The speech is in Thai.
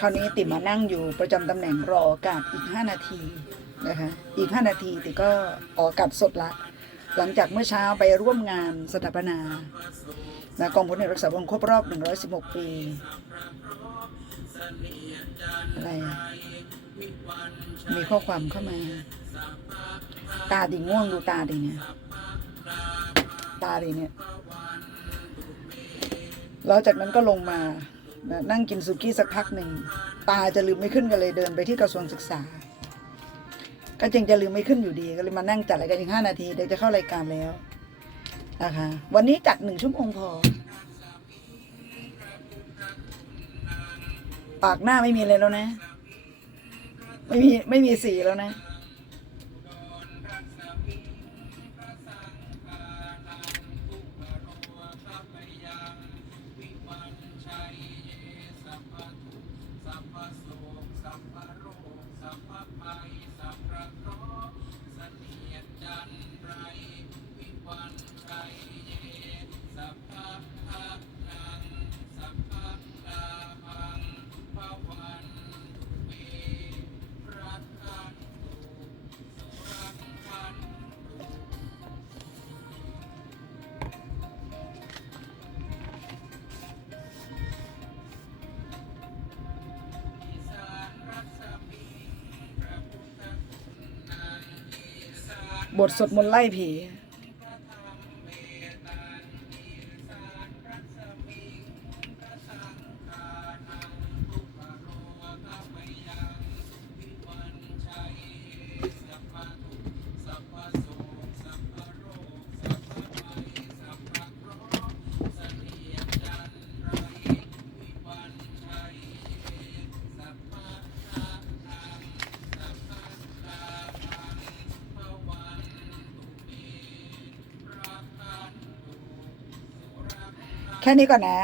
คราวนี้ติมานั่งอยู่ประจำตำแหน่งรออากาศอีก 5 นาทีนะคะอีก 5 นาทีติก็ออกอากาศสดละหลังจากเมื่อเช้าไปร่วมงานสถาปนานะกองพลเอกรักษาพงศ์ครบรอบ 116 ปี อะไร มีข้อความเข้ามา ตาดิง่วงดูตาดิเนี่ย ตาดิเนี่ย แล้วจากนั้นก็ลงมา นั่งกินสุกี้สักพักหนึ่งตาจะลืมไม่ขึ้นกันเลยเดินไปที่กระทรวงศึกษา ก็จึงจะลืมไม่ขึ้นอยู่ดีก็เลยมานั่งจัดรายการอีกห้านาทีเดี๋ยวจะเข้ารายการแล้วนะคะวันนี้จัดหนึ่งชั่วโมงพอ ปากหน้าไม่มีเลยแล้วนะ ไม่มีไม่มีสีแล้วนะ บทสวดมนต์ไล่ผี แค่นี้ก่อนนะ